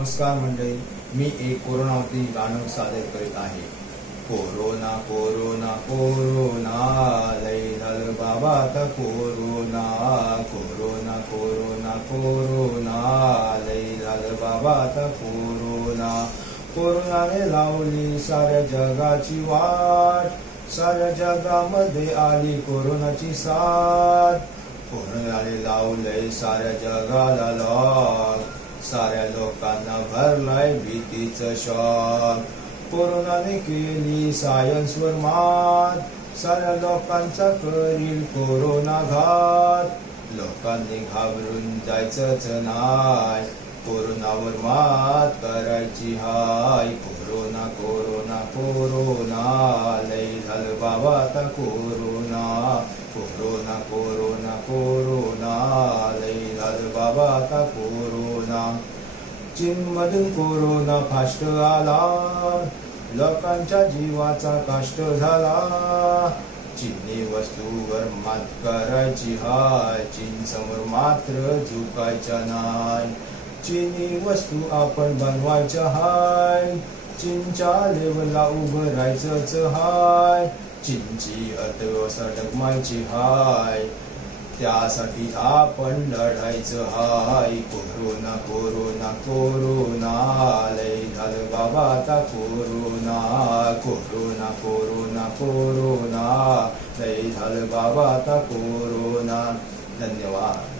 नमस्कार मंडळी, मी एक कोरोनावरती गाणं सादर करीत आहे. कोरोना कोरोना कोरोना लय झालं बाबा आता कोरोना. कोरोना कोरोना कोरोना लय झालं बाबा आता कोरोना. कोरोनाने लावली साऱ्या जगाची वाट, साऱ्या जगामध्ये आली कोरोनाची साथ. कोरोनाने लावलंय साऱ्या जगाला लॉक, साऱ्या लोकांना भरलाय भीतीचं शॉक. कोरोनाने केली सायन्सवर मात, साऱ्या लोकांचा करील कोरोना घात. लोकांनी घाबरून जायचंच नाय, कोरोनावर मात करायची हाय. कोरोना कोरोना कोरोना लय झालं बाबा आता कोरोना. कोरोना कोरोना कोरोना लय झालं बाबा आता कोरोना. चीनमधून कोरोना फास्ट आला, लोकांच्या जीवाचा काष्ट झाला. चीनी वस्तूवर मात करायची हाय, चीन समोर मात्र झुकायच्या नाय. चीनी वस्तू आपण बनवायच्या हाय, चीनच्या लेवलला उभं राहायचंच हाय. चीनची अर्थव्यवस्था डगमायची हाय, त्यासाठी आपण लढायचं हाय. कोरोना कोरोना कोरोना लय झालं बाबा आता कोरोना. कोरोना कोरोना कोरोना लय झालं बाबा आता कोरोना. धन्यवाद.